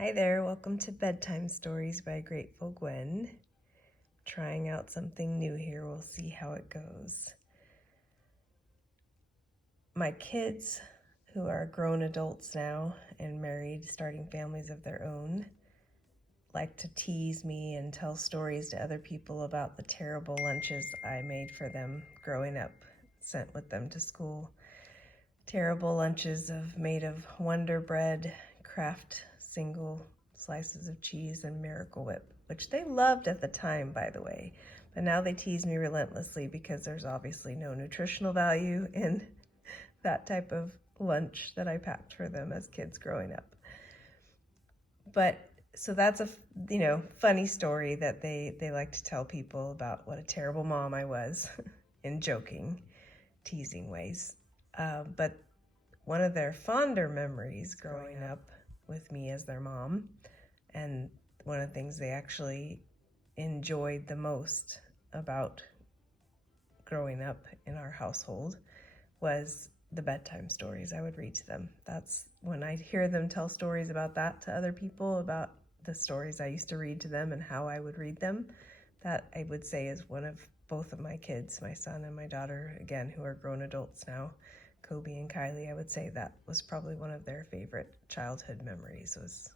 Hi there, welcome to Bedtime Stories by Grateful Gwen. Trying out something new here, we'll see how it goes. My kids, who are grown adults now and married, starting families of their own, like to tease me and tell stories to other people about the terrible lunches I made for them growing up, sent with them to school. Terrible lunches made of Wonder Bread, Kraft single slices of cheese, and Miracle Whip, which they loved at the time, by the way. But now they tease me relentlessly because there's obviously no nutritional value in that type of lunch that I packed for them as kids growing up. But so that's a funny story that they like to tell people about what a terrible mom I was in joking, teasing ways. But one of their fonder memories growing up with me as their mom, and one of the things they actually enjoyed the most about growing up in our household, was the bedtime stories I would read to them. That's when I hear them tell stories about that to other people, about the stories I used to read to them and how I would read them. That I would say is one of both of my kids, my son and my daughter, again, who are grown adults now, Kobi and Kylie. I would say that was probably one of their favorite childhood memories, was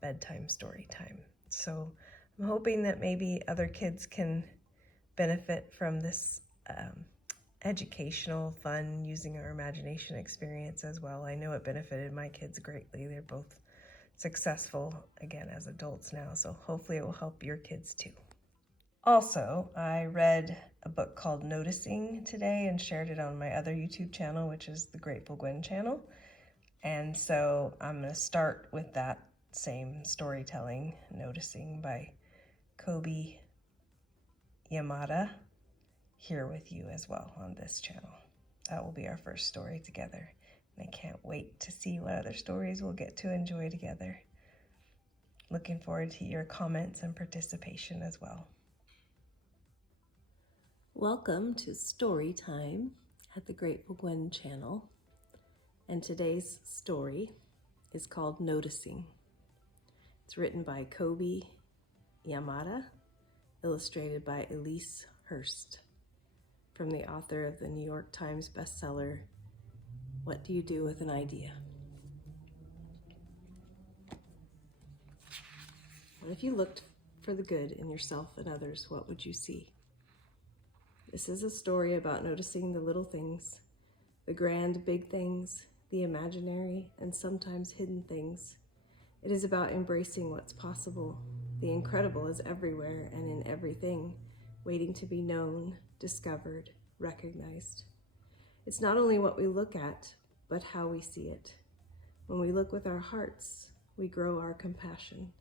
bedtime story time. So I'm hoping that maybe other kids can benefit from this educational, fun, using our imagination experience as well. I know it benefited my kids greatly. They're both successful, again, as adults now, so hopefully it will help your kids too. Also, I read a book called Noticing today and shared it on my other YouTube channel, which is the Grateful Gwen channel. And so I'm going to start with that same storytelling, Noticing, by Kobi Yamada, here with you as well on this channel. That will be our first story together. And I can't wait to see what other stories we'll get to enjoy together. Looking forward to your comments and participation as well. Welcome to Story Time at the Grateful Gwen channel. And today's story is called Noticing. It's written by Kobi Yamada, illustrated by Elise Hurst, from the author of the New York Times bestseller, What Do You Do with an Idea? What if you looked for the good in yourself and others, what would you see? This is a story about noticing the little things, the grand big things, the imaginary and sometimes hidden things. It is about embracing what's possible. The incredible is everywhere and in everything, waiting to be known, discovered, recognized. It's not only what we look at, but how we see it. When we look with our hearts, we grow our compassion.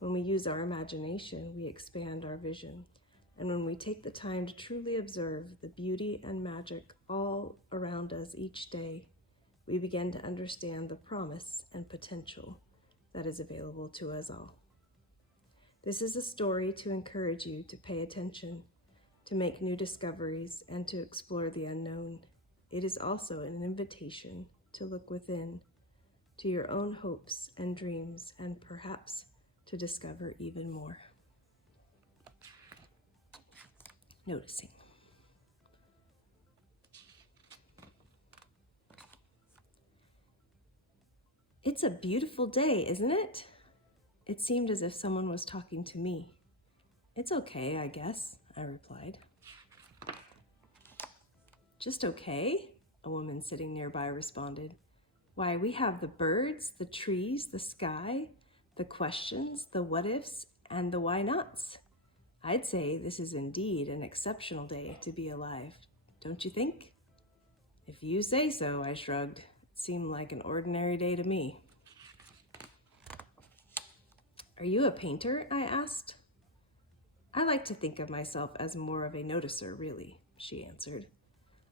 When we use our imagination, we expand our vision. And when we take the time to truly observe the beauty and magic all around us each day, we begin to understand the promise and potential that is available to us all. This is a story to encourage you to pay attention, to make new discoveries, and to explore the unknown. It is also an invitation to look within, to your own hopes and dreams, and perhaps to discover even more. Noticing. It's a beautiful day, isn't it? It seemed as if someone was talking to me. It's okay, I guess, I replied. Just okay? A woman sitting nearby responded. Why, we have the birds, the trees, the sky, the questions, the what-ifs, and the why-nots. I'd say this is indeed an exceptional day to be alive, don't you think? If you say so, I shrugged. It seemed like an ordinary day to me. Are you a painter? I asked. I like to think of myself as more of a noticer, really, she answered.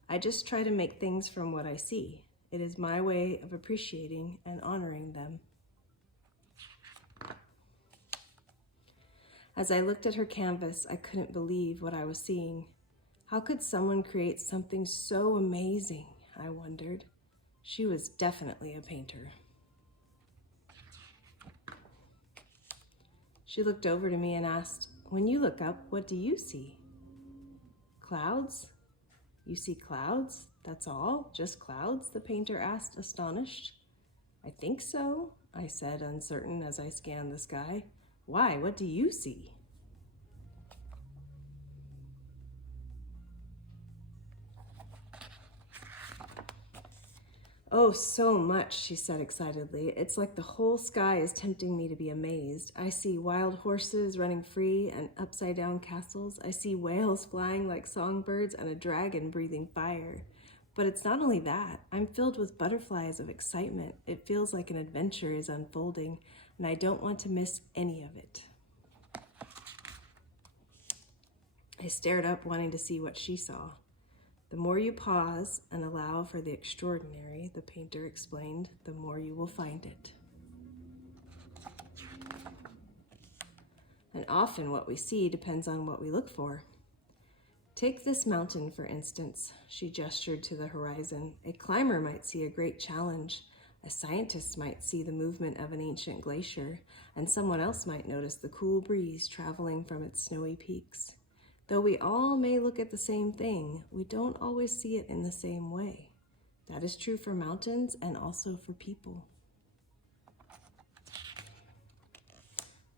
I just try to make things from what I see. It is my way of appreciating and honoring them. As I looked at her canvas, I couldn't believe what I was seeing. How could someone create something so amazing? I wondered. She was definitely a painter. She looked over to me and asked, "When you look up, what do you see?" "Clouds." "You see clouds? That's all? Just clouds?" the painter asked, astonished. "I think so," I said, uncertain as I scanned the sky. "Why? What do you see?" "Oh, so much," she said excitedly. "It's like the whole sky is tempting me to be amazed. I see wild horses running free and upside-down castles. I see whales flying like songbirds and a dragon breathing fire. But it's not only that. I'm filled with butterflies of excitement. It feels like an adventure is unfolding, and I don't want to miss any of it." I stared up, wanting to see what she saw. "The more you pause and allow for the extraordinary," the painter explained, "the more you will find it. And often what we see depends on what we look for. Take this mountain, for instance." She gestured to the horizon. "A climber might see a great challenge. A scientist might see the movement of an ancient glacier, and someone else might notice the cool breeze traveling from its snowy peaks. Though we all may look at the same thing, we don't always see it in the same way. That is true for mountains and also for people.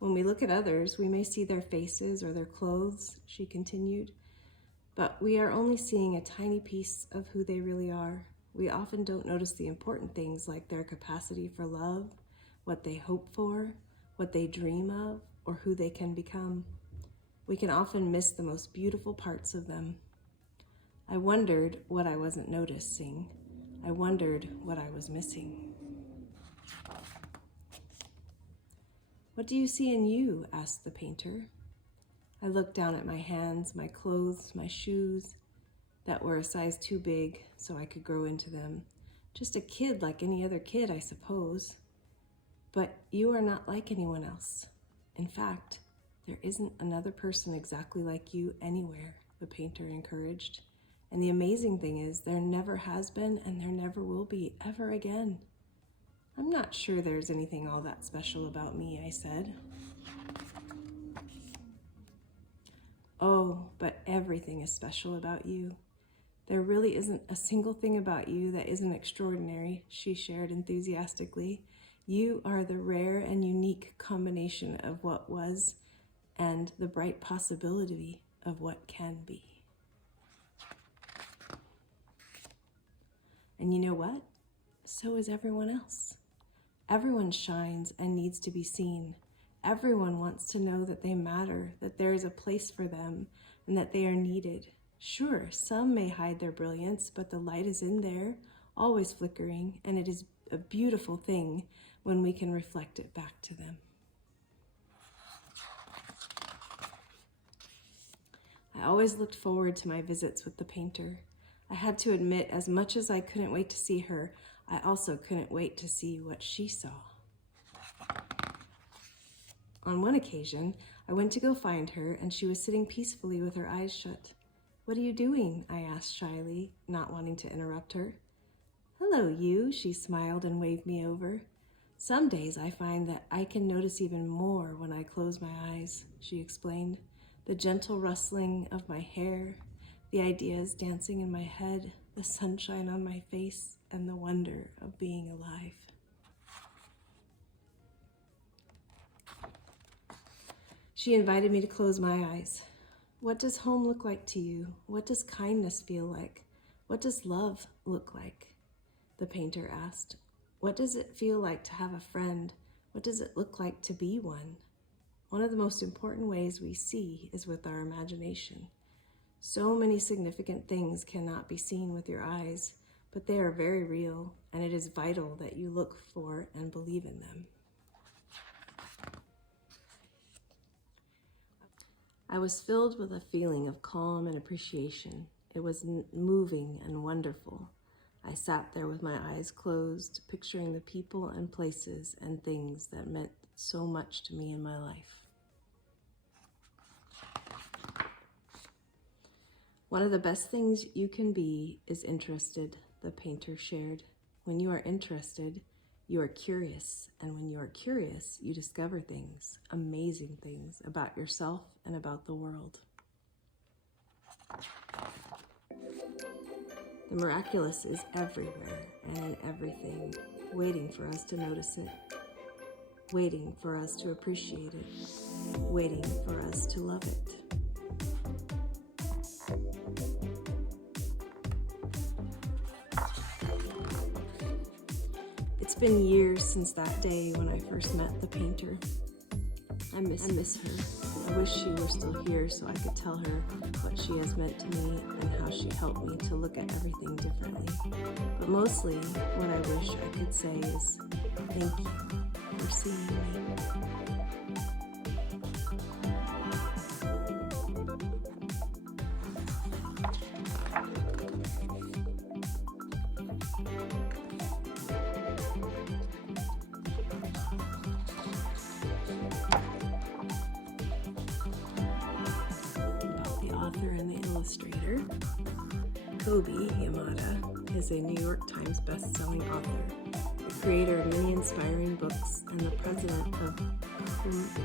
When we look at others, we may see their faces or their clothes," she continued, "but we are only seeing a tiny piece of who they really are. We often don't notice the important things like their capacity for love, what they hope for, what they dream of, or who they can become. We can often miss the most beautiful parts of them. I wondered what I wasn't noticing. I wondered what I was missing." "What do you see in you?" asked the painter. I looked down at my hands, my clothes, my shoes that were a size too big so I could grow into them. Just a kid like any other kid, I suppose. "But you are not like anyone else. In fact, there isn't another person exactly like you anywhere," the painter encouraged. "And the amazing thing is, there never has been and there never will be ever again." "I'm not sure there's anything all that special about me," I said. "Oh, but everything is special about you. There really isn't a single thing about you that isn't extraordinary," she shared enthusiastically. "You are the rare and unique combination of what was and the bright possibility of what can be. And you know what? So is everyone else. Everyone shines and needs to be seen. Everyone wants to know that they matter, that there is a place for them, and that they are needed. Sure, some may hide their brilliance, but the light is in there, always flickering, and it is a beautiful thing when we can reflect it back to them." I always looked forward to my visits with the painter. I had to admit, as much as I couldn't wait to see her, I also couldn't wait to see what she saw. On one occasion, I went to go find her, and she was sitting peacefully with her eyes shut. "What are you doing?" I asked shyly, not wanting to interrupt her. "Hello, you," she smiled and waved me over. "Some days I find that I can notice even more when I close my eyes," she explained. "The gentle rustling of my hair, the ideas dancing in my head, the sunshine on my face, and the wonder of being alive." She invited me to close my eyes. "What does home look like to you? What does kindness feel like? What does love look like?" the painter asked. "What does it feel like to have a friend? What does it look like to be one?" One of the most important ways we see is with our imagination. So many significant things cannot be seen with your eyes, but they are very real, and it is vital that you look for and believe in them. I was filled with a feeling of calm and appreciation. It was moving and wonderful. I sat there with my eyes closed, picturing the people and places and things that meant so much to me in my life. One of the best things you can be is interested, the painter shared. When you are interested, You are curious, and when you are curious, you discover things, amazing things about yourself and about the world. The miraculous is everywhere and in everything, waiting for us to notice it, waiting for us to appreciate it, waiting for us to love it. It's been years since that day when I first met the painter. I miss her. I wish she were still here so I could tell her what she has meant to me and how she helped me to look at everything differently. But mostly, what I wish I could say is, thank you for seeing me. And the illustrator. Kobi Yamada is a New York Times best-selling author, the creator of many inspiring books, and the president of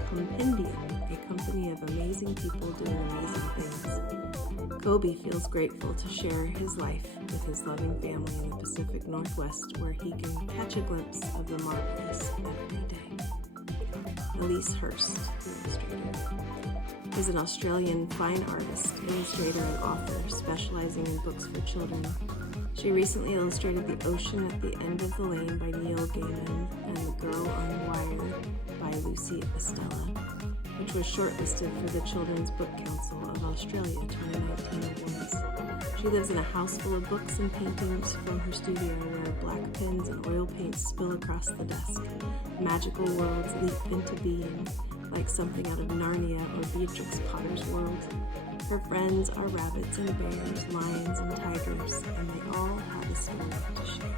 Compendium, a company of amazing people doing amazing things. Kobi feels grateful to share his life with his loving family in the Pacific Northwest, where he can catch a glimpse of the marvelous every day. Elise Hurst, the illustrator, is an Australian fine artist, illustrator, and author specializing in books for children. She recently illustrated The Ocean at the End of the Lane by Neil Gaiman and The Girl on the Wire by Lucy Estella, which was shortlisted for the Children's Book Council of Australia 2019 awards. She lives in a house full of books and paintings from her studio where black pens and oil paints spill across the desk. Magical worlds leap into being, like something out of Narnia or Beatrix Potter's world. Her friends are rabbits and bears, lions and tigers, and they all have a story to share.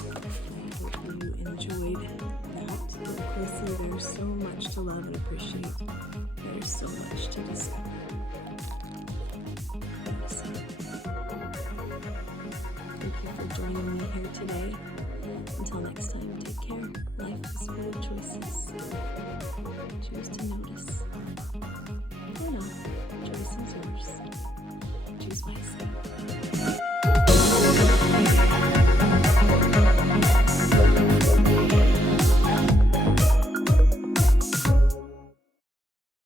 I hope you enjoyed that. Look closely, there's so much to love and appreciate. There's so much to discover. Thank you for joining me here today. Until next time, take care. Life is full of choices. Choose to notice. Or not. Choice is yours. Choose wisely.